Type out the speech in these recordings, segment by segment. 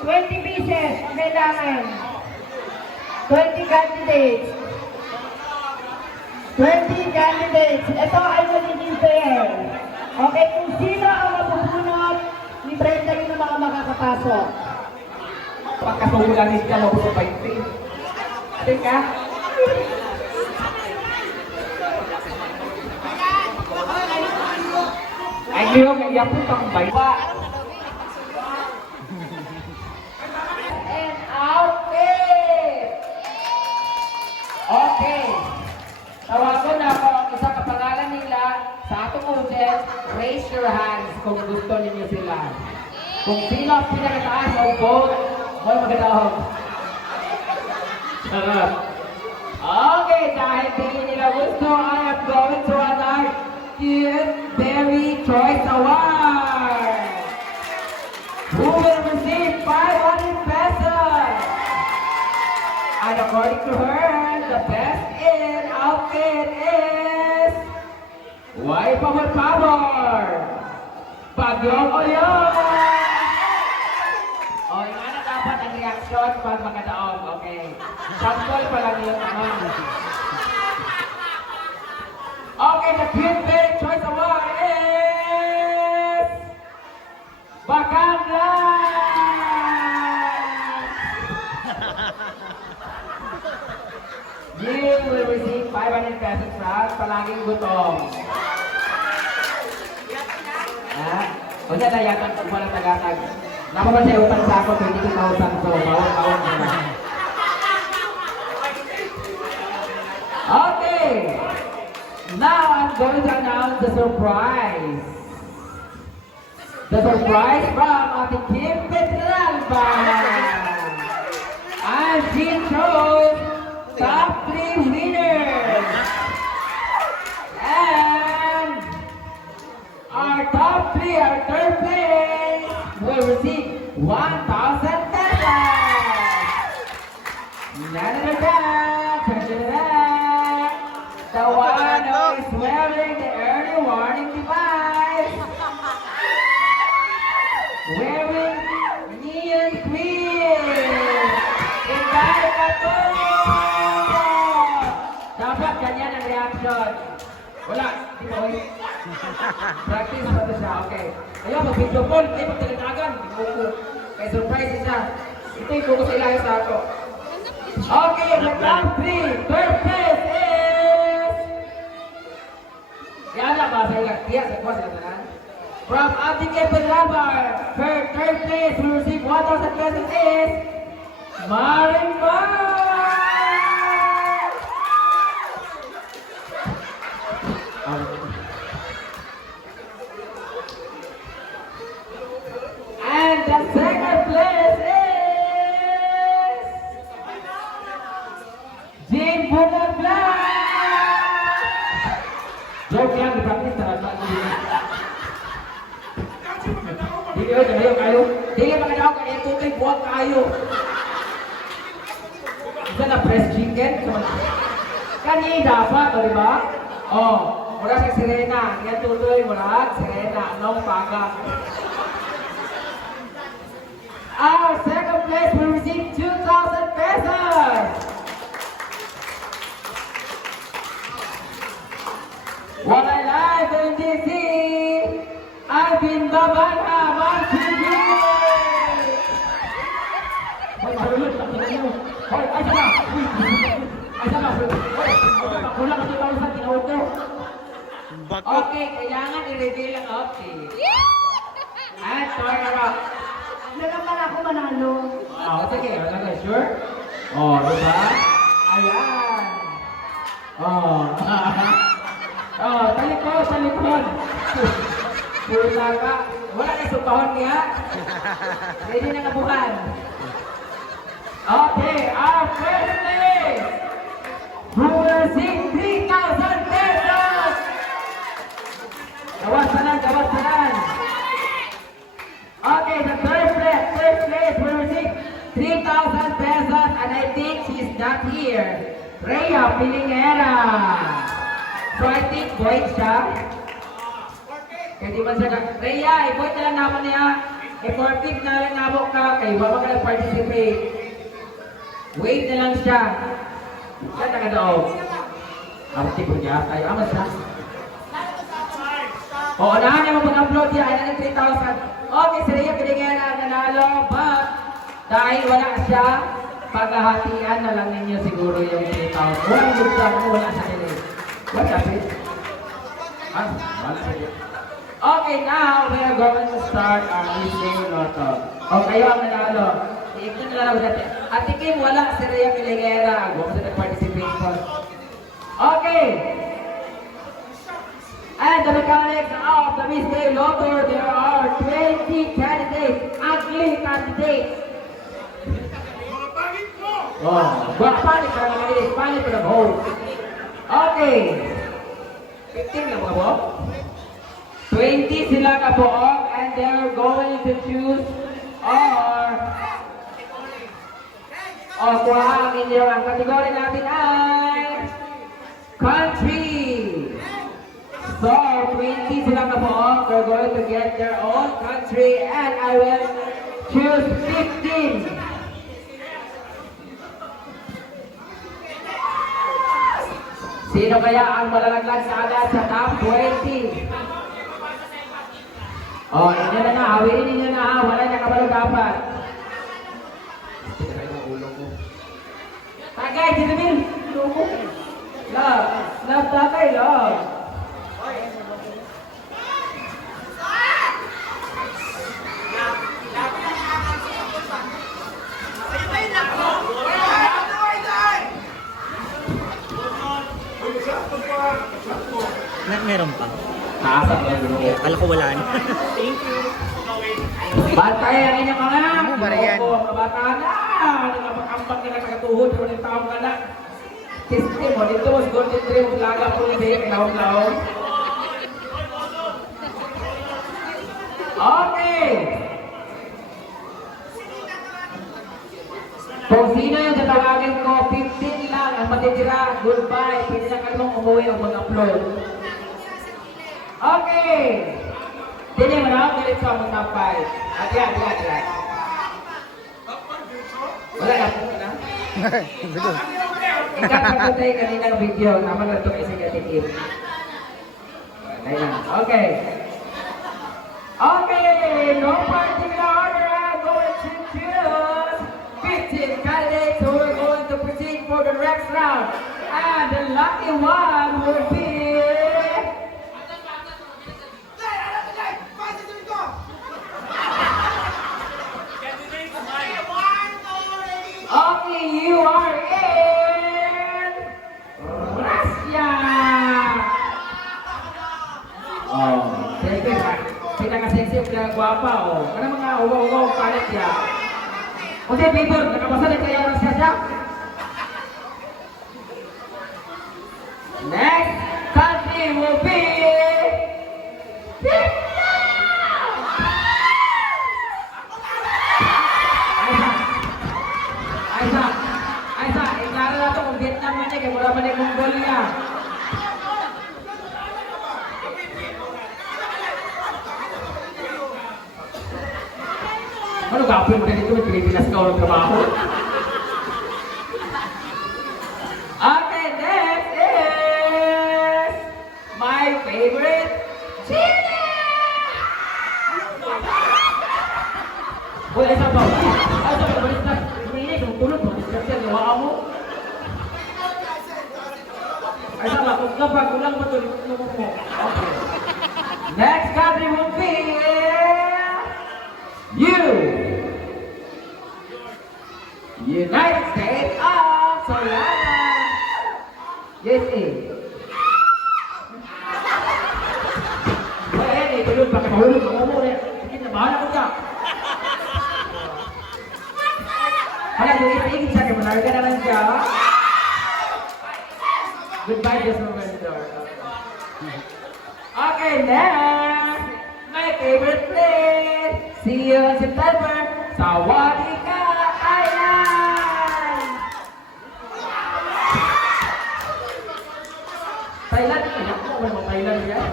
20 pieces ang kailangan. 20 candidates. 20 candidates. Ito ay magiging fair. Okay, kung sino ang mabubunot, libre kayo ng mga makakapasok. Pagkasulanis ka, mabusok pa yung Teka. Ay, ngayon, may yapon pang baywa. And outfit! Okay. Tawagan na ako ang isang kapangalan nila sa atong audience. Raise your hands kung gusto ninyo sila. Kung sino ang pinakataas o vote, may magandahog. Sarap. Okay, dahil hindi nila gusto, I am going to another Cute Berry Choice Award. Who will receive 500 pesos? And according to her, the best in outfit is White Power Power! Bagyong Oyong! O, yung ano dapat ang reaksyon pag magkataon, okay? Sample pa lang yung ano. Okay, the Cute Berry Choice Award is Bacanlan! You will receive 500 pesos from Palaging Gutom. Ha? O siya na yata pag walang tagatag. Naman siya utang sa ako, 22,000 so bawang naman. Okay! Now I'm going to announce the surprise. The surprise from Ate Kim Petralba. And she chose top 3 winners. And our top 3, our third place, will receive 1,000 pesos. The one who is wearing the early warning device. Wearing neon queen. Invite ka po. Dapat ganyan ang reaction. Wala. Di ba, oy? Practice pa ito siya. Okay. Ayaw, mag-video call. Ay, pagtalinagan. Kaya surprise siya. Ito yung focus ilayo sa ako. Okay, the top 3. Third place is... Yan na ba sa ilang tiyak sa kwa sila tanan? From Ate Kevin Lamar, her third place will receive 1,000 pesos is... Marimar! And the second place is... Jane Bunagla! Joke lang, di-practice na naman. Dili kayo. Dili makadaw kayo, tutoy buwag kayo. Isa na press chicken. Kani dapat, o diba? Oh, mula sa sirena. Yan tutoy mula sirena. Anong paga? Our second place will receive 2,000 pesos. What I like in DC, I've been Babana, Martin. Hoy, marulot, hoy, ay sama. Ay sama. Hoy, kulang ka 2,000 tinawag ko. Okay, kailangan i-reveal ang outfit. And turn around. Ano naman ako manalo? Oh, sige, wala ka, sure? Oh, diba? Ayan. Oh. Oh, talikod, talikod. Pula ka. Wala ka sukahon niya. Pwede na kabuhan. Okay, our first place. Who will receive 3,000 pesos? Gawas-sanan. Okay, the third place will receive 3,000 pesos and I think she's not here. Rhea Pilingera. So I think void siya. Kaya di man siya Rhea, i-void na lang naman niya. I-forfeit na lang nabok ka, kay wala ka nag-participate. Wait na lang siya. Siya nakadaog. Arte ko niya, tayo amas na. Oo, unahan niya mag-upload niya, ay na 3,000. Okay, si Rhea Piligera nanalo, but dahil wala siya, paghahatian na lang ninyo siguro yung 3,000. Walang buksan mo, wala sa kanila. What happened? Wala sa kanila. Okay, now we are going to start our listening lotto. O, kayo ang nanalo. I-ignore na lang natin. Ate Kim, wala si Rhea Piligera. Huwag sa nag-participation. Okay. And the mechanics of the Mystery Lotto, there are 20 candidates, ugly candidates. Oh, panik ka naman eh, panik ka na vote. Okay. 15 lang mga po. 20 sila kabuok and they're going to choose kuha ang inyo. Ang kategory natin ay country. So, 20 sila kabuok. They're going to get their own country and I will choose 15. Sino kaya ang malalaglag sa agad sa top 20? Oh, inyo na na, hawin ninyo na ha, wala na kabalo dapat. Tagay, dito din. Love, tagay, love. Meron pa. Nasa ba yun? Kala ko wala na. Thank you. Batay ang inyong mga anak. Ano ba yan? Oo, mga bata na. Ano nga pag-ambag nila kagatuhod, kung yung taong ka na. System mo, dito was golden dream, laga po hindi, laong-laong. Okay. Kung sino yung tatawagin ko, 15 lang ang matitira. Goodbye. Pwede na kalmong umuwi o mag-upload. Okay. Dili mo na, dili sa mga top 5. At yan. Wala na po na. Ikakapatay kanina ng video. Naman na ito kasi katikim. Ayan. Okay. Okay. No particular order. I'm going to choose 15 candidates who are going to proceed for the next round. And the lucky one will be... Okay, you are in Russia. Oh, sige. Pinaka-sexy, pinaka-guwapa, oh. Ano mga uwaw-uwaw palit yan? Kasi, Peter, nakabasa na kaya Russia siya. Next country will be... Aisa, iklaro na ito kung Vietnam man niya, kaya wala man yung Mongolia. Ano gapin mo na dito, may Pilipinas ka walang trabaho? Okay, next is my favorite Chile! Uy, Aisa ba? Aisa ba? Balis na. Hindi, tulog mo. Kasi gawa mo. Aisa ba? Kung kapag kulang ba ito, tulog mo. Okay. Next country will be... United States of Solana. Yes, eh. Ayan eh, tulog. Baka mahulog. Ako mo rin. Sige, nabahala ko siya. Hala, yung itigit siya. Kaya ka na lang siya. Goodbye, just November. Okay, next. My favorite place. See you in September. Sawadika Island. Thailand, kaya ko wala Thailand yan.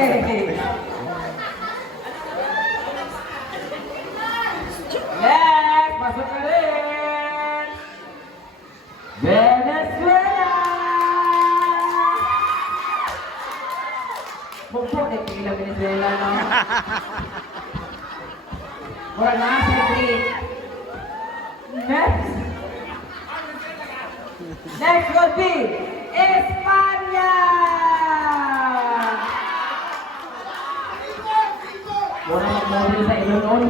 Okay. Next, pasok ka rin. Venezuela! Bukpo, nagpila Venezuela, no? Mura na, Cedric. Next. Next will be Espanya! Mura mag-mobile sa ilo noon.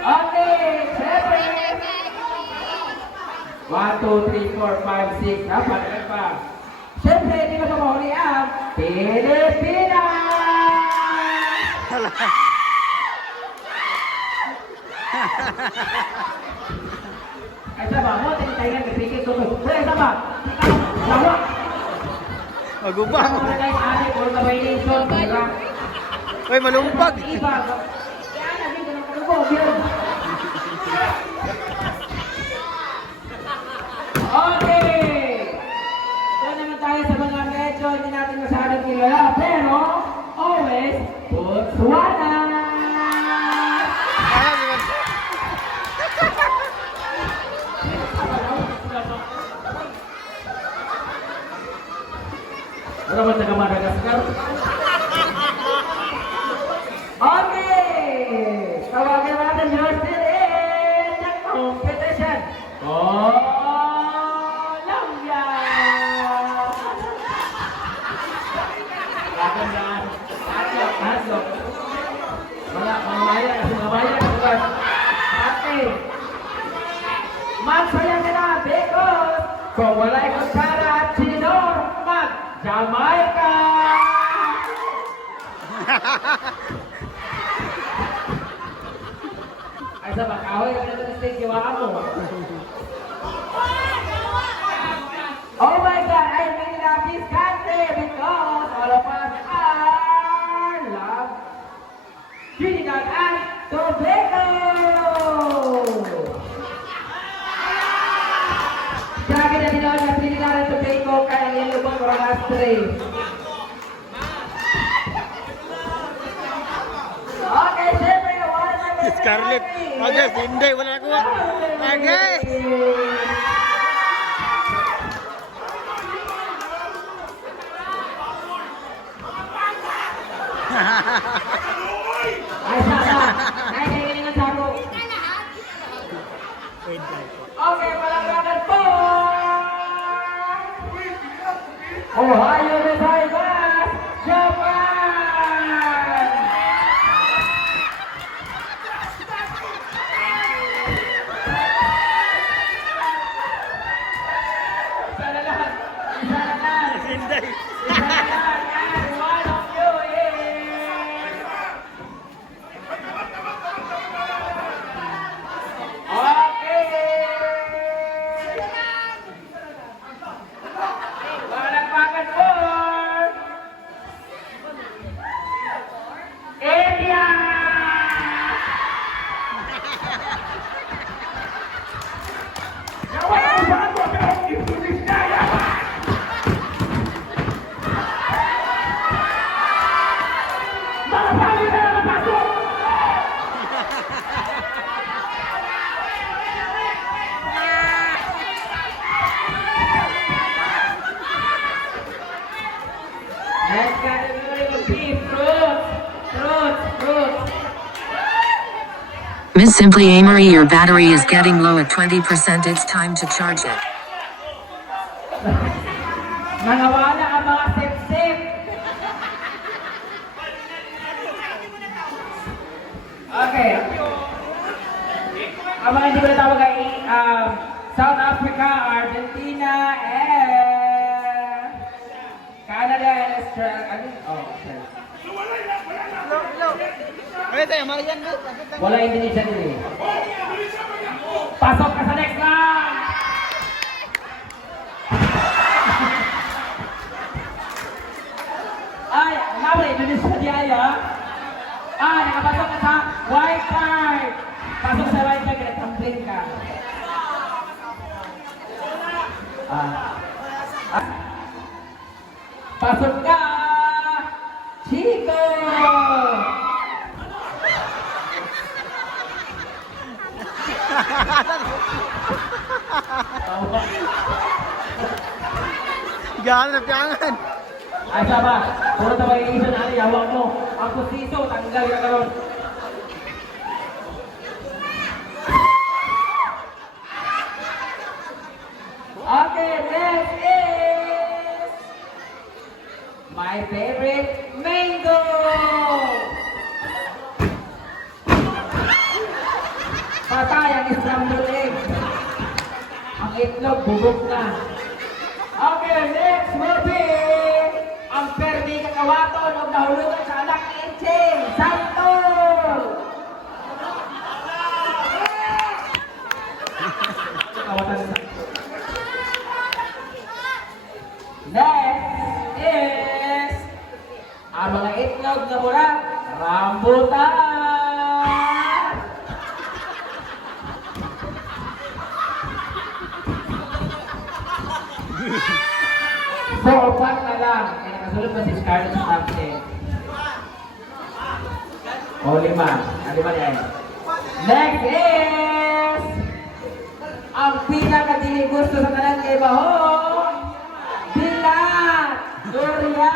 Okay, siyempre. 1, 2, 3, 4, 5, 6. Patagal pa. Siyempre, hindi mo mahuli ang Pilipinas! Ay, sama mo, tinitayin ng pipikit ko. Ay, sama! Sama! Magubang. Sama guys, ate, puro na violation. Uy, malumpag. Iba. Kaya naging ganun kalubog yun. Okay! Doon naman tayo sa mga medyo hindi natin masyadong kilala, pero always Botswana! Ano ba taga Madagascar? Okay! Tawagin natin yung still in the competition. Colombia! Gagandaan. Haslok. Wala, mamaya. Mamaya. Okay. Magsaya ka na because kung wala'y kutsara at sinor, Jamaica! Ay, sa bakahoy, ano na stage yung ako? Oh my God, I really love this country because all of us are love Trinidad and Tobago! Lagi na tinoon na Trinidad and Tobago kaya yung lubang Rastri. Okay, siyempre, wala na Si Scarlett. Agay, hindi. Wala na kuha. Agay! Ay, saka. Ay, kaya nga sako. Wait lang po. Okay, palakpakan po! Ohio Gozaimasu, Japan! Isa na lang! Isa na lang! Hindi. Isa na lang! And one of you is... Okay! Palakpakan po! India! Next category will be fruits. Miss Simply Amory, your battery is getting low at 20%. It's time to charge it. Nangawala ang mga sip-sip. Okay. Ang mga hindi ko natawag ay South Africa, Argentina, and Canada and Australia. Oh, sorry. Ay, tayo, Marian mo. Wala Indonesia din eh. Pasok ka sa next round! Ay, naman Indonesia di ayo. Nakapasok ka sa white card. Pasok sa white card, nag-complain ka. Pasok ka! Chico! Jangan, jangan. Ay, sama. Puro na may isa na yawak mo. Ang pusiso, tanggal ka karon. Okay, next is my favorite mango. Patay ang scrambled egg. Ang itlog, bubog na. Okay, next will be ang perdi kakawaton o nahulugan sa anak ni Enching. Santol! Kakawatan na. Next is ang mga itlog na mula rambutan. So, upat na lang. Kaya nakasulog ba si Scarlett sa top 10? O, 5. Lima na yan. Next is ang pinakadili gusto sa kanan kay Baho. Dilat! Durian!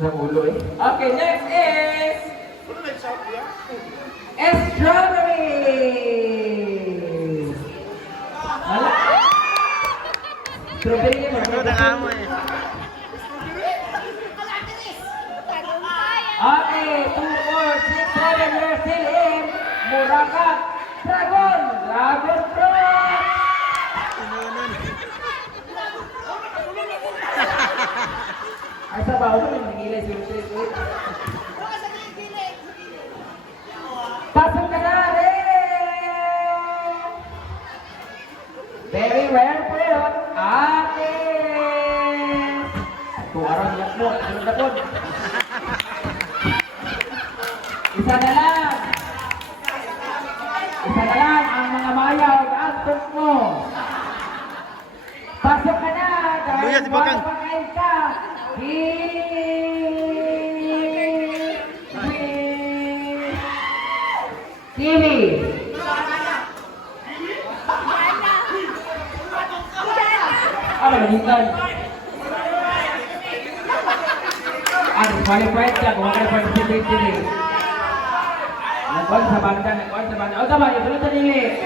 Sa ulo eh. Okay, next is strawberry! Wala? Strawberry yun. Ano na nga mo eh. Okay, 2, 4, 6, 7, you're still in. Murakat, dragon, dragon fruit. Sinunod. Ay, sa baho ko nang nagilay, sulit. Pasok ka na rin! Very rare fruit, atis! Kung araw niyak mo, sunod na po. Isa na lang! Isa na lang ang mga mayaw at fruit mo. Pasok ka na! Luya, si Bakang. Pagkain ka! Kiwi! Ano ba dito? Ano, qualified ka, kung ano participate din eh. Nagkuhan sa banda. O, tama, yung sunod na nili.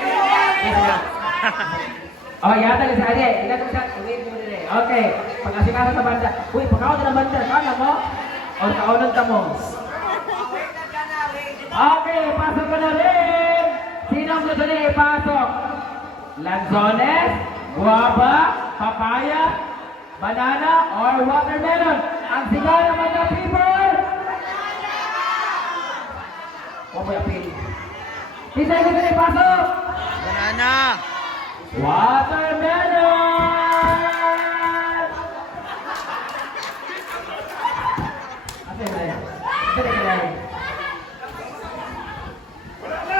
O, yata na sa ade. Ilan kong shot, uwi mo din eh. Okay, pag-asikasa sa banda. Uy, pagkaon na ng banda, kaya mo? O, kaunan ka mo. Okay, pasok ka na rin. Sino ang gusto niya ipasok? Lanzones, guava, papaya, banana, or watermelon? Ang sigaw naman ng people! Huwag mo yung pili. Sino ang gusto niya ipasok? Banana. Watermelon! Ate,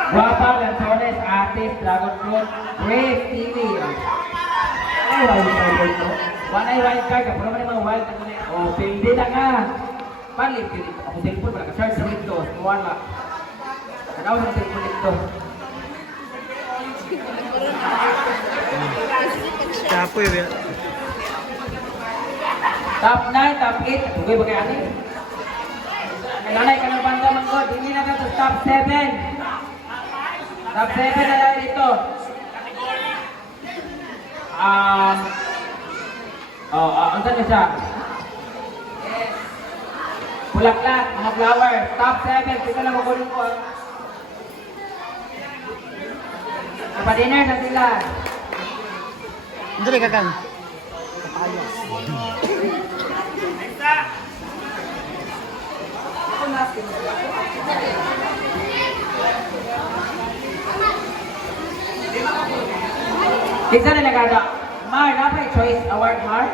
guava, lanzones, atis, dragon fruit, grape, kiwi. Ay, wild card ito. One ay wild card, pero man yung mga wild card na. O, pindi na nga. Palit, pindi. Ako cellphone, wala ka search sa dito. Wala. Nagawa sa cellphone dito. Kapoy, Will. Top 9, top 8. Bugay ba kaya ani? Nanay ka ng banda man ko. Hindi na ka sa top 7. Top 7 na lang dito. Ang saan siya? Bulaklak, mga flower. Top 7. Kita lang magunin ko. Napadinner na sila. Hindi ka kang. Isa na nagada. Mar, dapat choice award, Mar?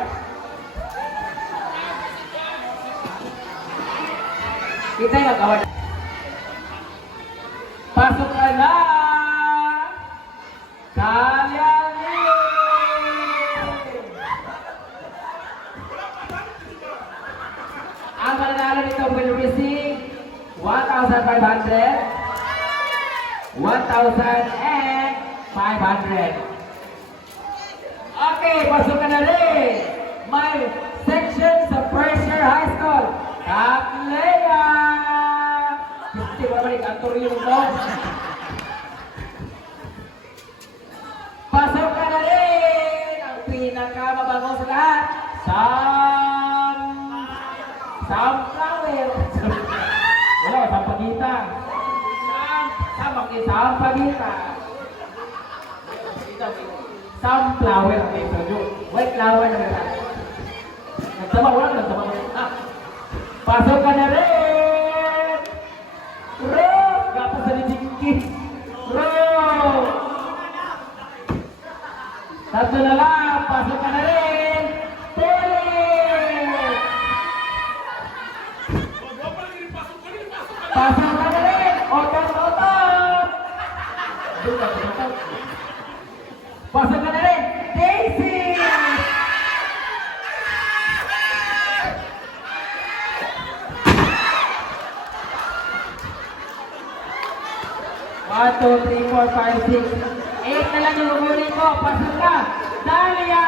Kita yung mag-award. Pasok ka na! Kalyani! Ang mananalo nito will receive 1,500, 1,500. Okay, pasok ka na rin. May section sa Pressure High School. Kaklea! Hindi ba balik ang tuloy mo? Pasok ka na rin! Ang pinakamabango sa lahat. Sunflower. Wala, sampagita. Sampagita. Sunflower ang ito. White flower na meron. Nagsama, wala na nagsama. Pasok ka na rin! Rob! Gapos na ni Jinky. Rob! Tatlo na lang. Pasok ka na rin! Telik! Pasok ka na rin! Otot! Pasok ka na rin! Daisy! One, two, three, four, five, six. 8 na lang yung kukunin ko. Pasok ka! Dahlia!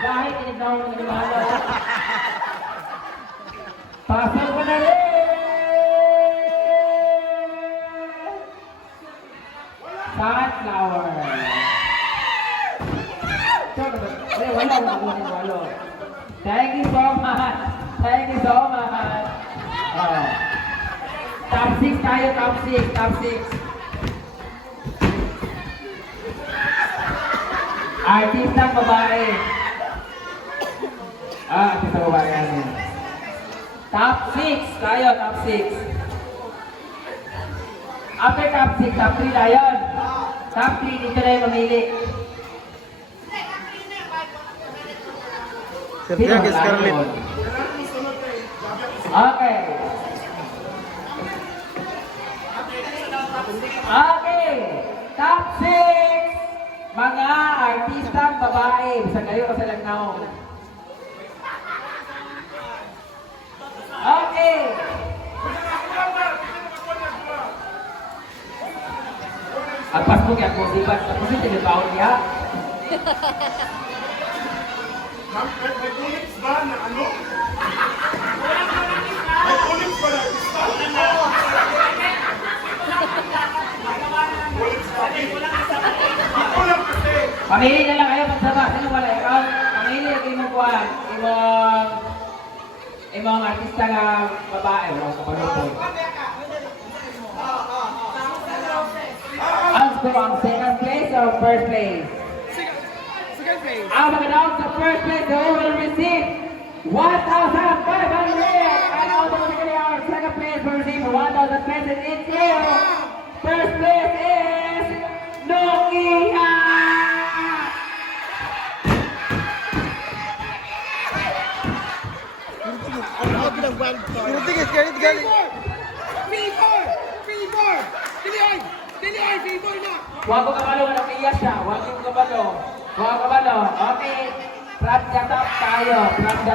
Dahil tinignan ko ng mga pasok ka na rin! Sunflower! Wala akong kukunin walo. Thank you so much! Thank you so much! Oh. Top 6 tayo, top 6, top 6. Artistang babae. Artistang babae namin. Top 6 tayo, top 6. After top 6, top 3 tayo. Top 3, dito na yung mamili. Santiago Scarlett. Okay. Okay. Top 6. Mga artistang babae. Bisa kayo kasi lang na. Okay. Agpas mo kaya kung diba, tapos yung tinibawon niya. May bullets ba na ano? May bullets ba na isa? Bullets ba? Ako lang kasi. Pamili na lang kayo pagsama. Sino wala? Ikaw, pamili na kayo magkuhan. Imong artista nga babae. Wala sa panupon. Ang second place or first place? Second place. Ang mag-announce sa first place, who will receive 1,500! And automatically our second place will receive 1,000 pesos each year. First place is Nokia! Tingis galit galit. Fever! Dili ay, fever na! Huwag ko kabalo, walang iya siya. Huwag ko kabalo. Okay, from the top tayo. From the